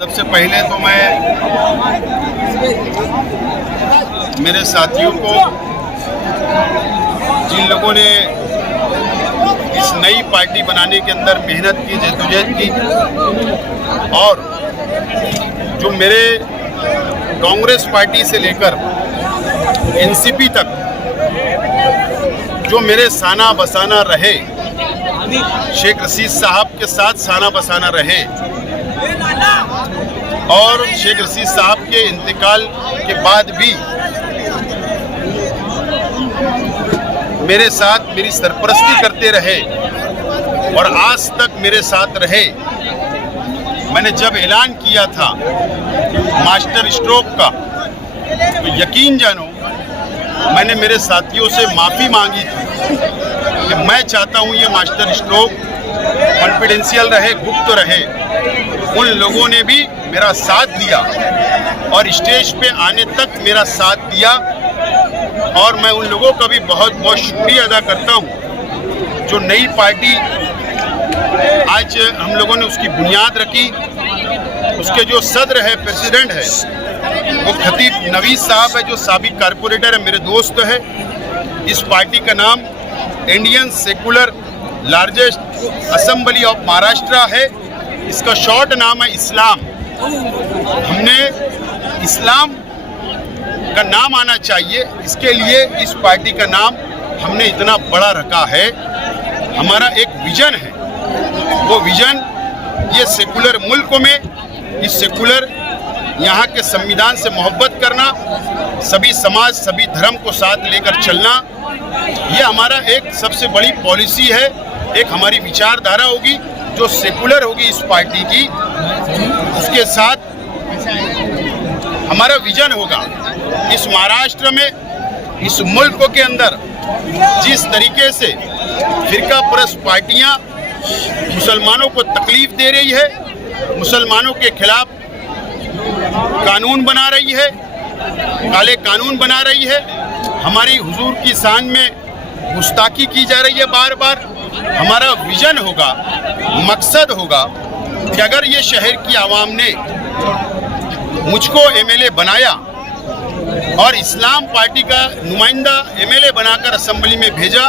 सबसे पहले तो मैं मेरे साथियों को, जिन लोगों ने इस नई पार्टी बनाने के अंदर मेहनत की, जद्दोजहद की, और जो मेरे कांग्रेस पार्टी से लेकर एनसीपी तक जो मेरे साना बसाना रहे, शेख रशीद साहब के साथ साना बसाना रहे, और शेख रशीद साहब के इंतकाल के बाद भी मेरे साथ मेरी सरपरस्ती करते रहे और आज तक मेरे साथ रहे। मैंने जब ऐलान किया था मास्टर स्ट्रोक का, तो यकीन जानो मैंने मेरे साथियों से माफ़ी मांगी थी कि मैं चाहता हूँ ये मास्टर स्ट्रोक कॉन्फिडेंशियल रहे, गुप्त रहे। उन लोगों ने भी मेरा साथ दिया और स्टेज पे आने तक मेरा साथ दिया, और मैं उन लोगों का भी बहुत बहुत शुक्रिया अदा करता हूँ। जो नई पार्टी आज हम लोगों ने उसकी बुनियाद रखी, उसके जो सदर है, प्रेसिडेंट है, वो खतीब नवीद साहब है, जो साबिक कारपोरेटर है, मेरे दोस्त है। इस पार्टी का नाम Indian secular largest assembly of Maharashtra है। इसका शॉर्ट नाम है इस्लाम। हमने इस्लाम का नाम आना चाहिए, इसके लिए इस पार्टी का नाम हमने इतना बड़ा रखा है। हमारा एक विजन है, वो विजन ये सेकुलर मुल्क में, इस सेकुलर यहाँ के संविधान से मोहब्बत करना, सभी समाज सभी धर्म को साथ लेकर चलना, ये हमारा एक सबसे बड़ी पॉलिसी है। एक हमारी विचारधारा होगी जो सेकुलर होगी इस पार्टी की, उसके साथ हमारा विजन होगा। इस महाराष्ट्र में, इस मुल्क के अंदर जिस तरीके से फिरका परस्त पार्टियां मुसलमानों को तकलीफ दे रही है, मुसलमानों के खिलाफ कानून बना रही है, काले कानून बना रही है, हमारी हुजूर की शान में गुस्ताखी की जा रही है बार बार। हमारा विजन होगा, मकसद होगा कि अगर ये शहर की आवाम ने मुझको एमएलए बनाया और इस्लाम पार्टी का नुमाइंदा एमएलए बनाकर असेंबली में भेजा,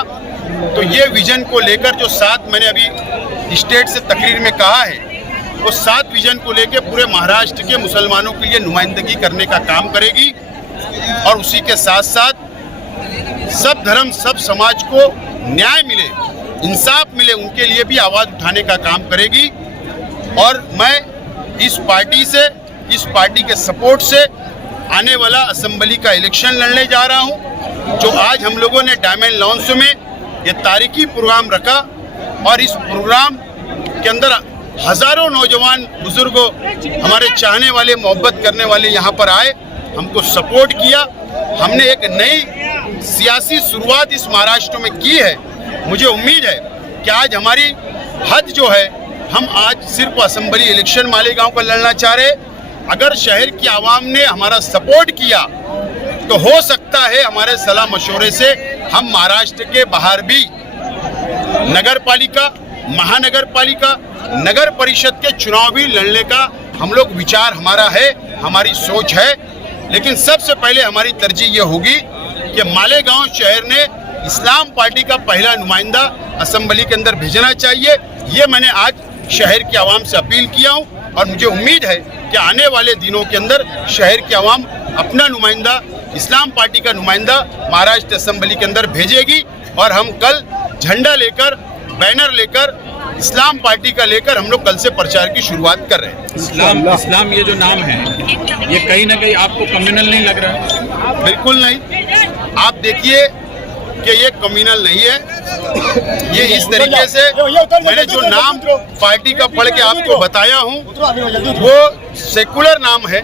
तो ये विजन को लेकर जो 7 मैंने अभी स्टेट से तकरीर में कहा है, वो 7 विजन को लेकर पूरे महाराष्ट्र के मुसलमानों के लिए नुमाइंदगी करने का काम करेगी, और उसी के साथ साथ सब धर्म सब समाज को न्याय मिले, इंसाफ मिले, उनके लिए भी आवाज़ उठाने का काम करेगी। और मैं इस पार्टी से, इस पार्टी के सपोर्ट से आने वाला असेंबली का इलेक्शन लड़ने जा रहा हूं। जो आज हम लोगों ने डायमंड लॉन्च में ये तारीखी प्रोग्राम रखा, और इस प्रोग्राम के अंदर हज़ारों नौजवान बुजुर्गों, हमारे चाहने वाले, मोहब्बत करने वाले यहाँ पर आए, हमको सपोर्ट किया। हमने एक नई सियासी शुरुआत इस महाराष्ट्र में की है। मुझे उम्मीद है कि आज हमारी हद जो है, हम आज सिर्फ असेंबली इलेक्शन मालेगांव का लड़ना चाह रहे। अगर शहर की आवाम ने हमारा सपोर्ट किया तो हो सकता है हमारे सलाह मशवरे से हम महाराष्ट्र के बाहर भी नगर पालिका, महानगर पालिका, नगर परिषद के चुनाव भी लड़ने का हम लोग विचार हमारा है, हमारी सोच है। लेकिन सबसे पहले हमारी तरजीह ये होगी कि मालेगांव शहर ने इस्लाम पार्टी का पहला नुमाइंदा असेंबली के अंदर भेजना चाहिए। ये मैंने आज शहर की आवाम से अपील किया हूँ, और मुझे उम्मीद है कि आने वाले दिनों के अंदर शहर की आवाम अपना नुमाइंदा, इस्लाम पार्टी का नुमाइंदा महाराष्ट्र असेंबली के अंदर भेजेगी, और हम कल झंडा लेकर, बैनर लेकर, इस्लाम पार्टी का लेकर हम लोग कल से प्रचार की शुरुआत कर रहे हैं। इस्लाम ये जो नाम है, ये कहीं ना कहीं आपको कम्युनल नहीं लग रहा है? बिल्कुल नहीं। आप देखिए कि ये कम्युनल नहीं है। ये इस तरीके से मैंने जो नाम पार्टी का पढ़ के आपको बताया हूँ, वो सेकुलर नाम है,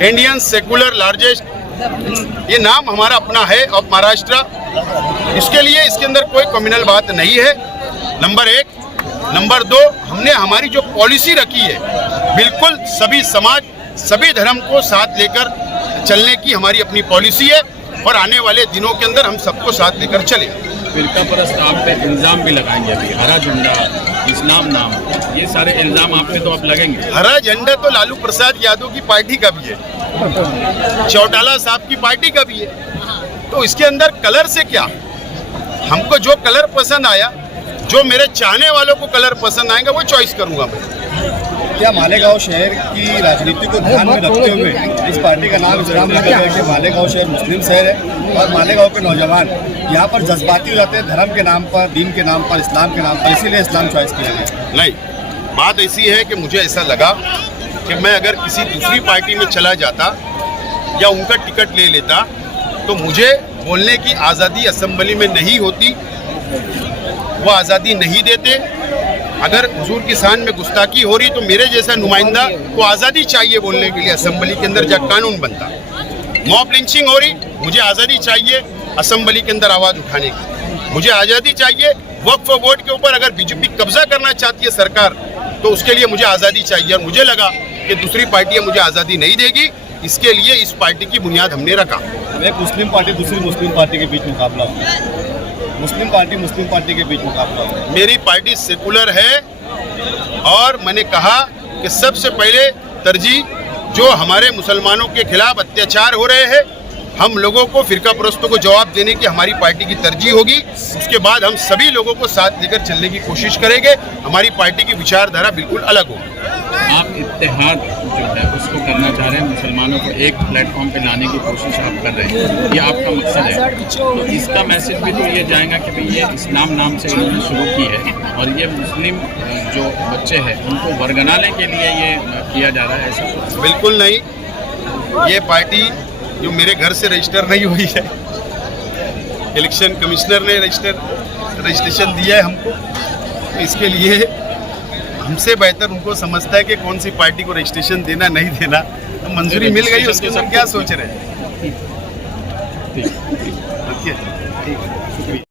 इंडियन सेकुलर लार्जेस्ट। ये नाम हमारा अपना है ऑफ महाराष्ट्र। इसके लिए इसके अंदर कोई कम्युनल बात नहीं है, नंबर 1। नंबर 2, हमने हमारी जो पॉलिसी रखी है, बिल्कुल सभी समाज सभी धर्म को साथ लेकर चलने की हमारी अपनी पॉलिसी है, और आने वाले दिनों के अंदर हम सबको साथ लेकर चलें। फिरका परस्त आप पे इल्ज़ाम भी लगाएंगे अभी, हरा झंडा, इस्लाम नाम, ये सारे इल्ज़ाम आप पे तो अब लगेंगे। हरा झंडा तो लालू प्रसाद यादव की पार्टी का भी है, चौटाला साहब की पार्टी का भी है, तो इसके अंदर कलर से क्या। हमको जो कलर पसंद आया, जो मेरे चाहने वालों को कलर पसंद आएगा वो चॉइस करूंगा मैं। क्या मालेगांव शहर की राजनीति को ध्यान में रखते हुए इस पार्टी का नाम इस्लाम रखा गया है कि मालेगांव शहर मुस्लिम शहर है और मालेगांव के नौजवान यहाँ पर जज्बाती हो जाते हैं धर्म के नाम पर, दीन के नाम पर, इस्लाम के नाम पर, इसीलिए इस्लाम चॉइस किया गया? नहीं, बात ऐसी है कि मुझे ऐसा लगा कि मैं अगर किसी दूसरी पार्टी में चला जाता या उनका टिकट ले लेता तो मुझे बोलने की आज़ादी असेंबली में नहीं होती, वो आज़ादी नहीं देते। अगर हुजूर की शान में गुस्ताखी हो रही तो मेरे जैसा नुमाइंदा को आज़ादी चाहिए बोलने के लिए, असेंबली के अंदर जब कानून बनता। मॉब लिंचिंग हो रही, मुझे आज़ादी चाहिए असेंबली के अंदर आवाज़ उठाने की, मुझे आज़ादी चाहिए। वक्फ बोर्ड के ऊपर अगर बीजेपी कब्जा करना चाहती है सरकार तो उसके लिए मुझे आज़ादी चाहिए, और मुझे लगा कि दूसरी पार्टियाँ मुझे आज़ादी नहीं देगी, इसके लिए इस पार्टी की बुनियाद हमने रखा। एक मुस्लिम पार्टी दूसरी मुस्लिम पार्टी के बीच मुकाबला हो, मुस्लिम पार्टी के बीच मुकाबला हो। मेरी पार्टी सेकुलर है और मैंने कहा कि सबसे पहले तरजीह जो हमारे मुसलमानों के खिलाफ अत्याचार हो रहे हैं, हम लोगों को, फिरका परस्तों को जवाब देने की हमारी पार्टी की तरजीह होगी। उसके बाद हम सभी लोगों को साथ लेकर चलने की कोशिश करेंगे। हमारी पार्टी की विचारधारा बिल्कुल अलग होगी। आप इत्तेहाद जो है उसको करना चाह रहे हैं, मुसलमानों को एक प्लेटफॉर्म पे लाने की कोशिश आप कर रहे हैं, ये आपका मकसद है। तो इसका मैसेज भी तो ये जाएगा कि भाई ये इस्लाम नाम से इन्होंने शुरू की है और ये मुस्लिम जो बच्चे हैं उनको वरगलाने के लिए ये किया जा रहा है, ऐसा? बिल्कुल नहीं, ये पार्टी जो मेरे घर से रजिस्टर नहीं हुई है, इलेक्शन कमिश्नर ने रजिस्ट्रेशन दिया है हमको, तो इसके लिए हमसे बेहतर उनको समझता है कि कौन सी पार्टी को रजिस्ट्रेशन देना नहीं देना। तो मंजूरी मिल गई, उसके ऊपर क्या सोच रहे हैं? ठीक है। ठीक है, शुक्रिया।